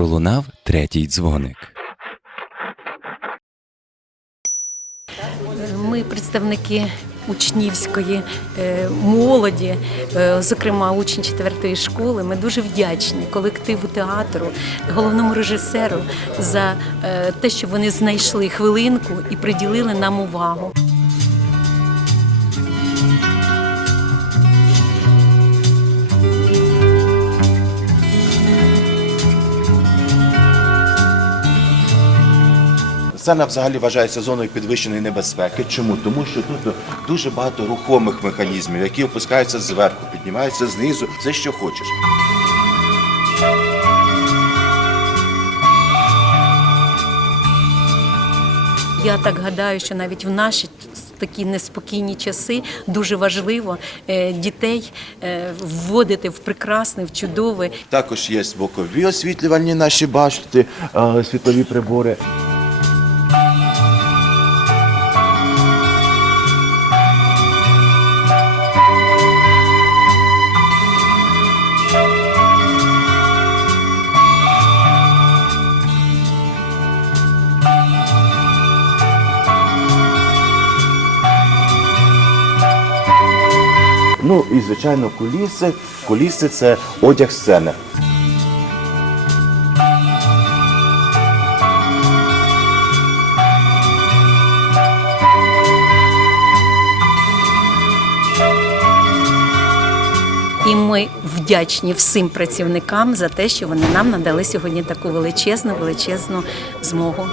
пролунав третій дзвоник. Ми представники учнівської е, молоді, е, зокрема учні четвертої школи. Ми дуже вдячні колективу театру, головному режисеру за е, те, що вони знайшли хвилинку і приділили нам увагу. Сцена взагалі вважається зоною підвищеної небезпеки. Чому? Тому що тут дуже багато рухомих механізмів, які опускаються зверху, піднімаються знизу, все, що хочеш. Я так гадаю, що навіть в наші такі неспокійні часи дуже важливо е, дітей е, вводити в прекрасне, в чудове Також є бокові освітлювальні наші башти, е, світлові прибори. Ну і звичайно, куліси. Куліси це одяг сцени. І ми вдячні всім працівникам за те, що вони нам надали сьогодні таку величезну, величезну змогу.